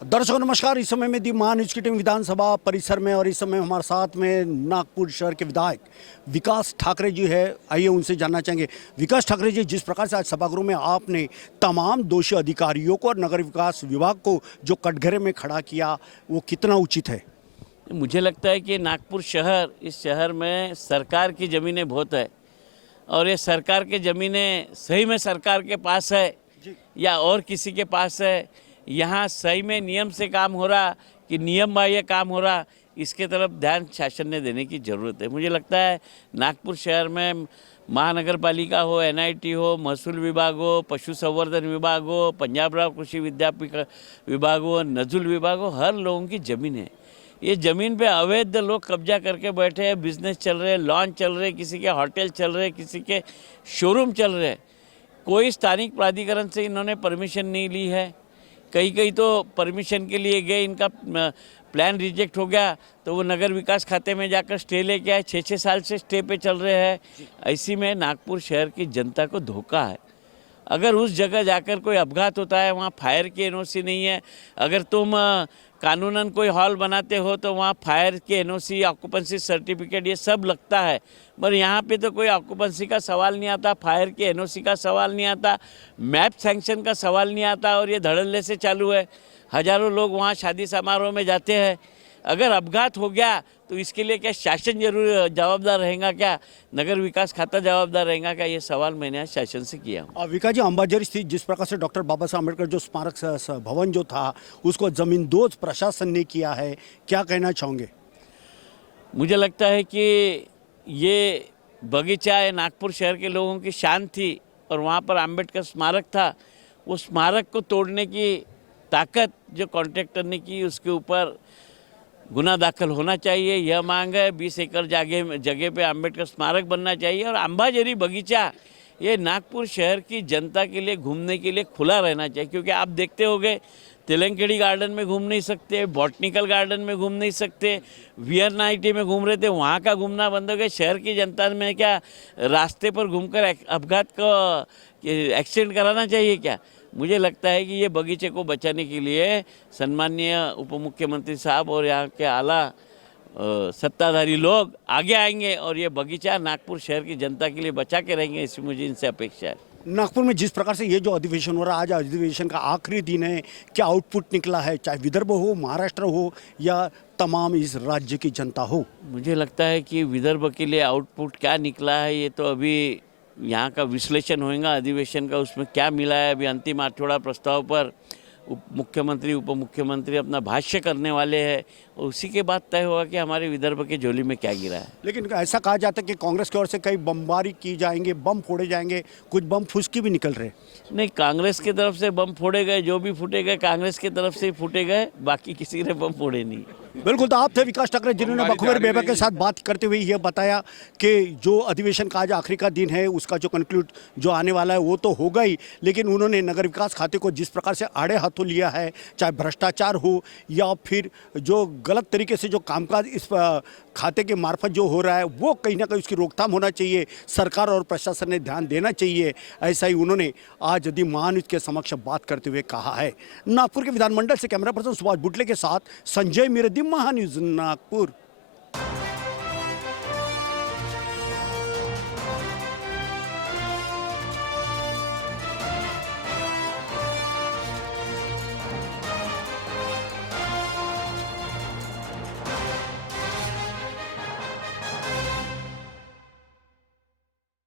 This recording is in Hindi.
दर्शकों नमस्कार। इस समय में दी महान्यूज की टीम विधानसभा परिसर में और इस समय हमारे साथ में नागपुर शहर के विधायक विकास ठाकरे जी है। आइए उनसे जानना चाहेंगे। विकास ठाकरे जी, जिस प्रकार से आज सभागृह में आपने तमाम दोषी अधिकारियों को और नगर विकास विभाग को जो कटघरे में खड़ा किया, वो कितना उचित है? मुझे लगता है कि नागपुर शहर, इस शहर में सरकार की ज़मीनें बहुत है और ये सरकार की ज़मीनें सही में सरकार के पास है या और किसी के पास है, यहाँ सही में नियम से काम हो रहा कि नियम बाह्य काम हो रहा, इसके तरफ ध्यान शासन ने देने की ज़रूरत है। मुझे लगता है नागपुर शहर में महानगर पालिका हो, एनआईटी हो, महसूल विभाग हो, पशु संवर्धन विभाग हो, पंजाब राव कृषि विद्यापीठ विभाग हो, नजुल विभाग हो, हर लोगों की ज़मीन है। ये ज़मीन पे अवैध लोग कब्जा करके बैठे हैं, बिजनेस चल रहे हैं, लॉन चल रहे हैं, किसी के होटल चल रहे हैं, किसी के शोरूम चल रहे हैं। कोई स्थानिक प्राधिकरण से इन्होंने परमिशन नहीं ली है। कहीं कहीं तो परमिशन के लिए गए, इनका प्लान रिजेक्ट हो गया तो वो नगर विकास खाते में जाकर स्टे लेके आए। 6-6 साल से स्टे पे चल रहे हैं। ऐसी में नागपुर शहर की जनता को धोखा है। अगर उस जगह जाकर कोई अपघात होता है, वहाँ फायर की एनओसी नहीं है। अगर तुम कानूनन कोई हॉल बनाते हो तो वहाँ फायर की एनओसी, ऑक्यूपेंसी सर्टिफिकेट, ये सब लगता है। पर यहाँ पे तो कोई ऑक्यूपेंसी का सवाल नहीं आता, फायर की एनओसी का सवाल नहीं आता, मैप सैंक्शन का सवाल नहीं आता और ये धड़ल्ले से चालू है। हजारों लोग वहाँ शादी समारोह में जाते हैं। अगर अपघात हो गया तो इसके लिए क्या शासन जरूर जवाबदार रहेगा? क्या नगर विकास खाता जवाबदार रहेगा? क्या ये सवाल मैंने आज शासन से किया हूँ। विकास जी, अंबाझरी स्थित जिस प्रकार से डॉक्टर बाबा साहब अम्बेडकर जो स्मारक भवन जो था, उसको जमींदोज प्रशासन ने किया है, क्या कहना चाहोगे? मुझे लगता है कि ये बगीचा है, नागपुर शहर के लोगों की शान थी और वहाँ पर अम्बेडकर स्मारक था। वो स्मारक को तोड़ने की ताकत जो कॉन्ट्रैक्टर ने की, उसके ऊपर गुना दाखिल होना चाहिए। यह मांग है। 20 एकड़ जगह पे अम्बेडकर स्मारक बनना चाहिए और अंबाझरी बगीचा ये नागपुर शहर की जनता के लिए घूमने के लिए खुला रहना चाहिए। क्योंकि आप देखते होंगे तेलंगेड़ी गार्डन में घूम नहीं सकते, बॉटनिकल गार्डन में घूम नहीं सकते, वीएनआईटी में घूम रहे थे, वहाँ का घूमना बंद हो गया। शहर की जनता में क्या रास्ते पर घूमकर अपघात को एक्सीडेंट कराना चाहिए क्या? मुझे लगता है कि ये बगीचे को बचाने के लिए सम्माननीय उप मुख्यमंत्री साहब और यहाँ के आला सत्ताधारी लोग आगे आएंगे और ये बगीचा नागपुर शहर की जनता के लिए बचा के रहेंगे, इसकी मुझे इनसे अपेक्षा है। नागपुर में जिस प्रकार से ये जो अधिवेशन हो रहा है, आज अधिवेशन का आखिरी दिन है, क्या आउटपुट निकला है? चाहे विदर्भ हो, महाराष्ट्र हो या तमाम इस राज्य की जनता हो? मुझे लगता है कि विदर्भ के लिए आउटपुट क्या निकला है ये तो अभी यहाँ का विश्लेषण होगा अधिवेशन का, उसमें क्या मिला है। अभी अंतिम आठवड़ा प्रस्ताव पर मुख्यमंत्री उप मुख्यमंत्री अपना भाष्य करने वाले हैं और उसी के बाद तय होगा कि हमारे विदर्भ के झोली में क्या गिरा है। लेकिन ऐसा कहा जाता है कि कांग्रेस की ओर से कई बमबारी की जाएंगे, बम फोड़े जाएंगे, कुछ बम फुसकी भी निकल रहे। नहीं, कांग्रेस की तरफ से बम फोड़े गए, जो भी फूटे गए कांग्रेस की तरफ से ही फूटे गए, बाकी किसी ने बम फोड़े नहीं। बिल्कुल। तो आप थे विकास ठाकरे, जिन्होंने बखूबी बेबा के साथ बात करते हुए यह बताया कि जो अधिवेशन का आज आखिरी का दिन है, उसका जो कंक्लूड जो आने वाला है वो तो होगा ही, लेकिन उन्होंने नगर विकास खाते को जिस प्रकार से आड़े हाथों लिया है, चाहे भ्रष्टाचार हो या फिर जो गलत तरीके से जो कामकाज इस खाते के मार्फत जो हो रहा है, वो कहीं ना कहीं उसकी रोकथाम होना चाहिए, सरकार और प्रशासन ने ध्यान देना चाहिए। ऐसा ही उन्होंने आज दी महान्यूज के समक्ष बात करते हुए कहा है। नागपुर के विधानमंडल से कैमरा पर्सन सुभाष बुटले के साथ संजय मिरेदी, महान्यूज, नागपुर।